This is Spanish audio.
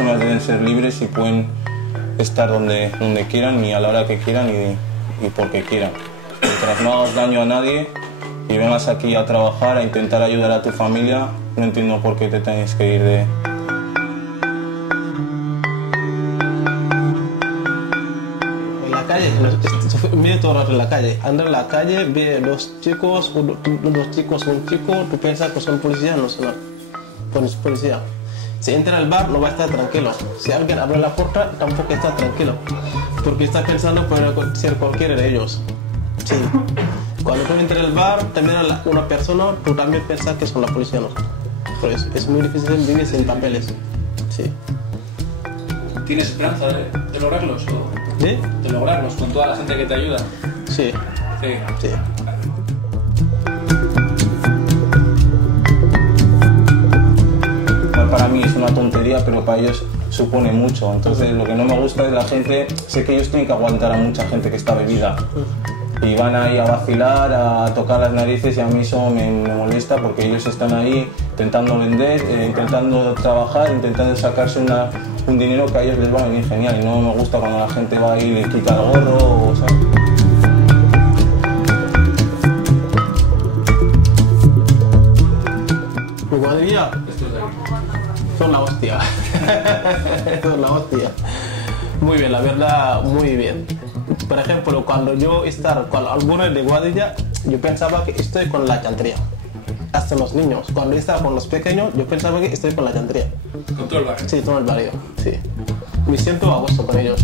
personas deben ser libres y pueden estar donde quieran y a la hora que quieran y porque quieran. Mientras no hagas daño a nadie y vengas aquí a trabajar, a intentar ayudar a tu familia, no entiendo por qué te tienes que ir de... En la calle, mire todo el rato en la calle, anda en la calle, ve dos chicos, un chico, tú piensas que son policías, no son policías. Si entra al bar no va a estar tranquilo, si alguien abre la puerta tampoco está tranquilo, porque está pensando puede ser cualquiera de ellos. Sí. Cuando tú entras al bar, también a una persona, tú también piensas que son los policías. Por eso es muy difícil vivir sin papeles. Sí. ¿Tienes esperanza de lograrlos? ¿Sí? ¿De lograrlos con toda la gente que te ayuda? Sí. Sí. Sí. Para mí es una tontería, pero para ellos supone mucho. Entonces lo que no me gusta es la gente, sé que ellos tienen que aguantar a mucha gente que está bebida y van ahí a vacilar, a tocar las narices y a mí eso me molesta porque ellos están ahí intentando vender, intentando trabajar, intentando sacarse un dinero que a ellos les va a venir genial y no me gusta cuando la gente va ahí y le quita el gorro, ¿sabes? Mi cuadrilla son la hostia. Son la hostia. Muy bien, la verdad, muy bien. Por ejemplo, cuando yo estaba con algunos de cuadrilla, yo pensaba que estoy con la chantería. Hasta los niños. Cuando estaba con los pequeños, yo pensaba que estoy con la chantería. ¿Con todo el barrio? Sí, todo el barrio. Sí. Me siento a gusto con ellos.